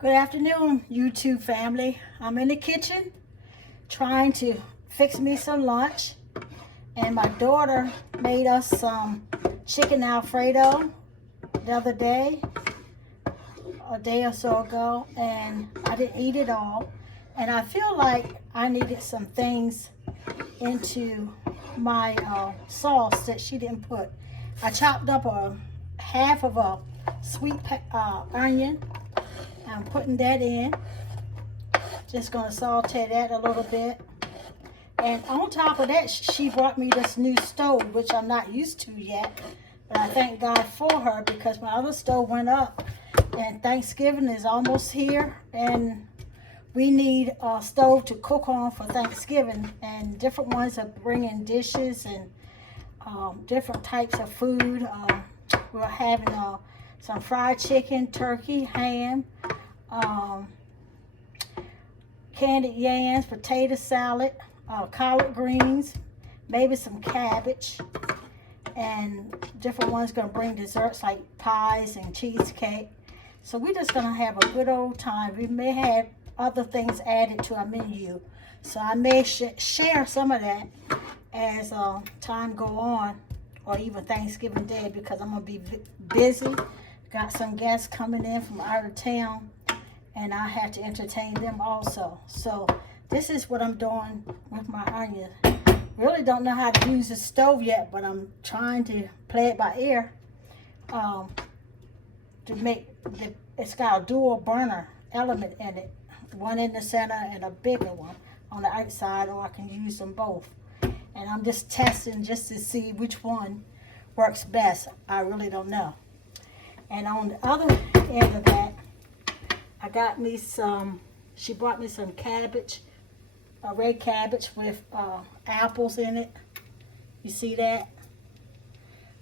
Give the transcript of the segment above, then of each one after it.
Good afternoon, YouTube family. I'm in the kitchen trying to fix me some lunch, and my daughter made us some chicken Alfredo the other day, a day or so ago, and I didn't eat it all, and I feel like I needed some things into my sauce that she didn't put. I chopped up a half of a sweet onion. I'm putting that in. Just gonna saute that a little bit. And on top of that, she brought me this new stove, which I'm not used to yet. But I thank God for her, because my other stove went up and Thanksgiving is almost here. And we need a stove to cook on for Thanksgiving. And different ones are bringing dishes and different types of food. We're having some fried chicken, turkey, ham, candied yams, potato salad, collard greens, maybe some cabbage, and different ones gonna bring desserts like pies and cheesecake. So we're just gonna have a good old time. We may have other things added to our menu, so I may share some of that as time go on, or even Thanksgiving Day, because I'm gonna be busy. Got some guests coming in from out of town, and I have to entertain them also. So this is what I'm doing with my onions. Really don't know how to use the stove yet, but I'm trying to play it by ear to make it's got a dual burner element in it, one in the center and a bigger one on the outside, or I can use them both. And I'm just testing just to see which one works best. I really don't know. And on the other end of that, I got me some, she brought me some cabbage, a red cabbage with apples in it. You see that?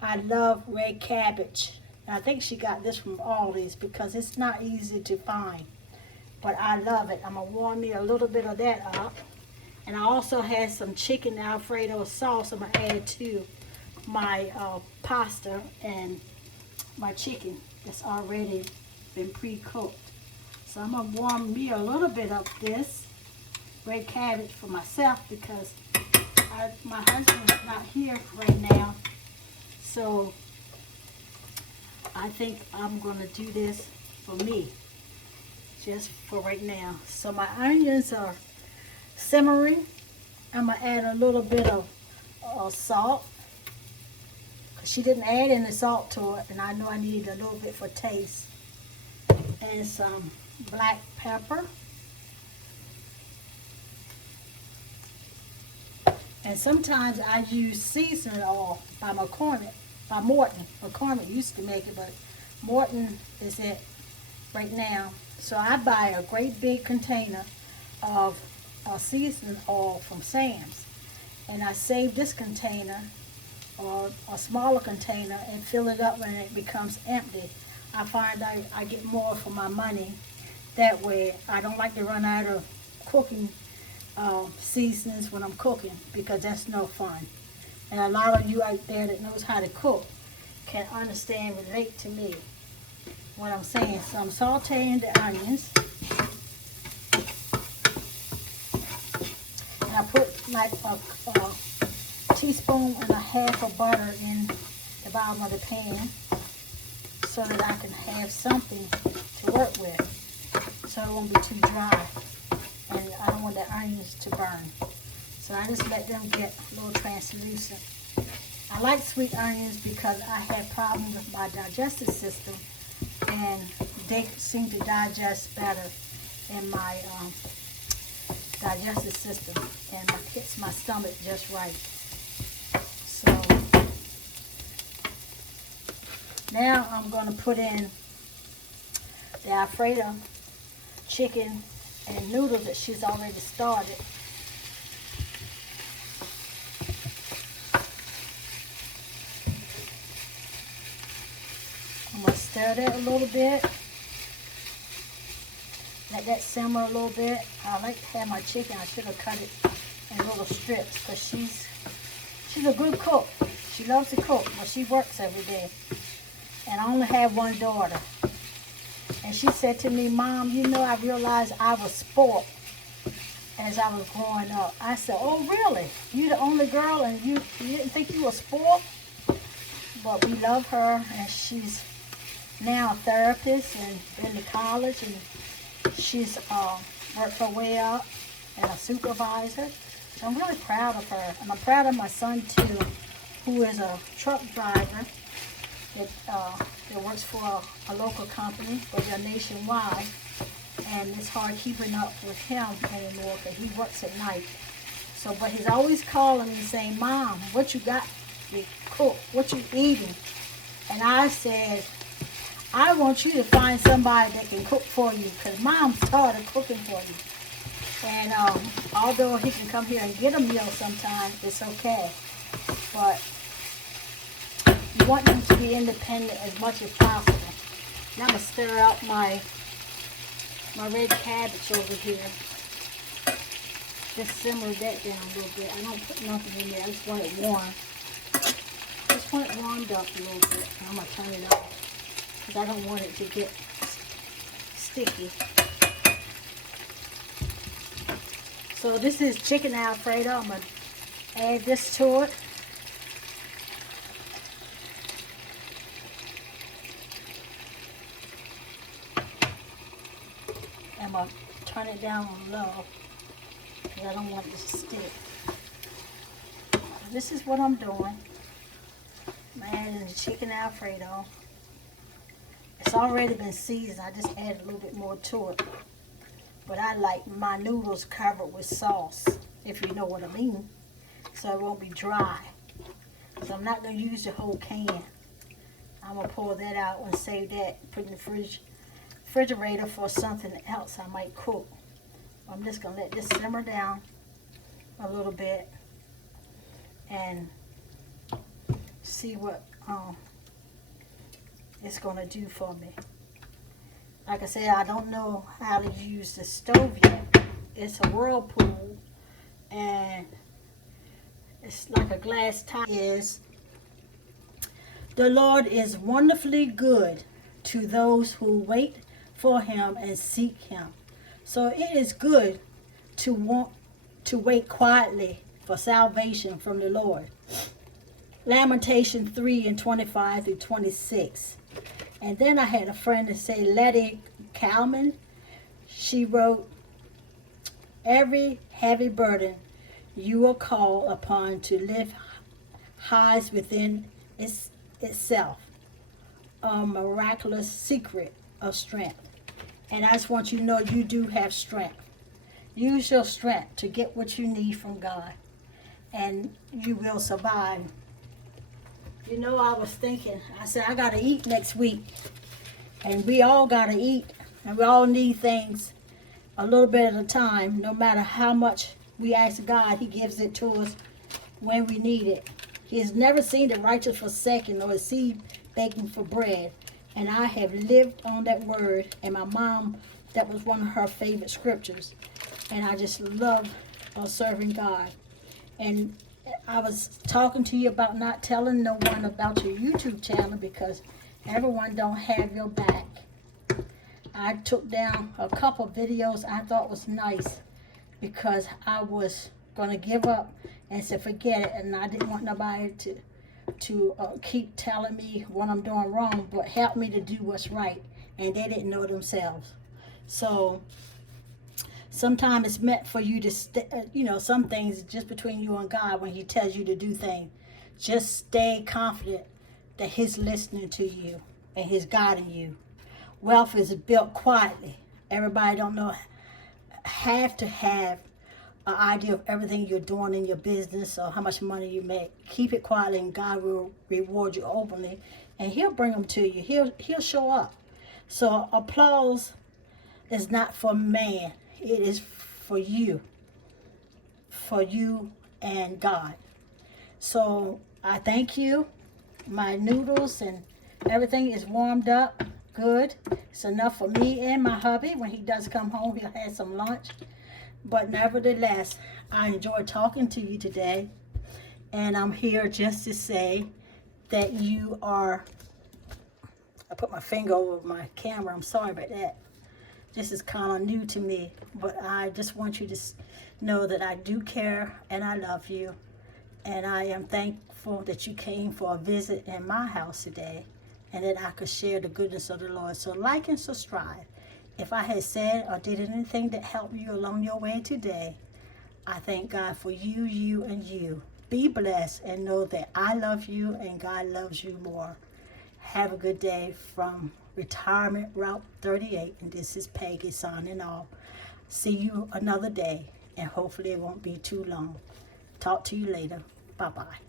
I love red cabbage. And I think she got this from Aldi's because it's not easy to find. But I love it. I'm going to warm me a little bit of that up. And I also had some chicken Alfredo sauce I'm going to add to my pasta and my chicken that's already been pre-cooked. So I'm going to warm me a little bit of this red cabbage for myself, because my husband is not here right now. So I think I'm going to do this for me, just for right now. So my onions are simmering. I'm going to add a little bit of salt. She didn't add any salt to it, and I know I need a little bit for taste. And some black pepper. And sometimes I use seasoning oil by Morton. McCormick used to make it, but Morton is it right now. So I buy a great big container of seasoning oil from Sam's. And I save this container, or a smaller container, and fill it up when it becomes empty. I find I get more for my money that way. I don't like to run out of cooking seasonings when I'm cooking, because that's no fun. And a lot of you out there that knows how to cook can understand, relate to me what I'm saying. So I'm sauteing the onions, and I put like a teaspoon and a half of butter in the bottom of the pan, so that I can have something to work with, so it won't be too dry, and I don't want the onions to burn. So I just let them get a little translucent. I like sweet onions because I had problems with my digestive system, and they seem to digest better in my digestive system, and it hits my stomach just right. So now I'm going to put in the Alfredo chicken and noodles that she's already started. I'm going to stir that a little bit. Let that simmer a little bit. I like to have my chicken. I should have cut it in little strips, because she's a good cook. She loves to cook, but she works every day. And I only have one daughter. And she said to me, Mom, you know, I realized I was spoiled as I was growing up. I said, oh, really? You the only girl and you didn't think you were spoiled? But we love her, and she's now a therapist and been to college, and she's worked her way up and a supervisor. So I'm really proud of her. And I'm proud of my son too, who is a truck driver that works for a local company, but they're nationwide. And it's hard keeping up with him anymore because he works at night. So, but he's always calling me saying, Mom, what you got to cook? What you eating? And I said, I want you to find somebody that can cook for you because Mom's tired of cooking for you. And although he can come here and get a meal sometime, it's okay. But you want them to be independent as much as possible. Now I'm going to stir out my red cabbage over here. Just simmer that down a little bit. I don't put nothing in there. I just want it warm. Just want it warmed up a little bit. I'm going to turn it off because I don't want it to get sticky. So this is chicken Alfredo. I'm going to add this to it. I'm going to turn it down on low because I don't want it to stick. This is what I'm doing. I'm adding the chicken Alfredo. It's already been seasoned. I just added a little bit more to it. But I like my noodles covered with sauce, if you know what I mean, so it won't be dry. So I'm not going to use the whole can. I'm going to pull that out and save that, put it in the refrigerator for something else I might cook. I'm just going to let this simmer down a little bit and see what it's going to do for me. Like I said, I don't know how to use the stove yet. It's a whirlpool and it's like a glass top. The Lord is wonderfully good to those who wait for him and seek him. So it is good to want to wait quietly for salvation from the Lord. Lamentation 3:25 through 26. And then I had a friend that say, Letty Kalman. She wrote, every heavy burden you will call upon to lift hides within itself a miraculous secret of strength. And I just want you to know you do have strength. Use your strength to get what you need from God, and you will survive. You know, I was thinking, I said, I got to eat next week. And we all got to eat. And we all need things a little bit at a time. No matter how much we ask God, he gives it to us when we need it. He has never seen the righteous forsaken or a seed begging for bread. And I have lived on that word. And my mom, that was one of her favorite scriptures. And I just love serving God. And I was talking to you about not telling no one about your YouTube channel because everyone don't have your back. I took down a couple videos I thought was nice because I was going to give up and said forget it, and I didn't want nobody to keep telling me what I'm doing wrong, but help me to do what's right, and they didn't know themselves. So sometimes it's meant for you to, some things just between you and God when he tells you to do things. Just stay confident that he's listening to you and he's guiding you. Wealth is built quietly. Everybody don't have to have an idea of everything you're doing in your business or how much money you make. Keep it quietly and God will reward you openly, and he'll bring them to you. He'll show up. So applause is not for man. It is for you and God. So I thank you. My noodles and everything is warmed up good. It's enough for me and my hubby. When he does come home, he'll have some lunch. But nevertheless, I enjoyed talking to you today. And I'm here just to say that you are I put my finger over my camera. I'm sorry about that. This is kind of new to me, but I just want you to know that I do care and I love you. And I am thankful that you came for a visit in my house today and that I could share the goodness of the Lord. So like and subscribe. If I had said or did anything that helped you along your way today, I thank God for you, you, and you. Be blessed and know that I love you and God loves you more. Have a good day from Retirement Route 38. And this is Peggy signing off. See you another day, and hopefully it won't be too long. Talk to you later. Bye-bye.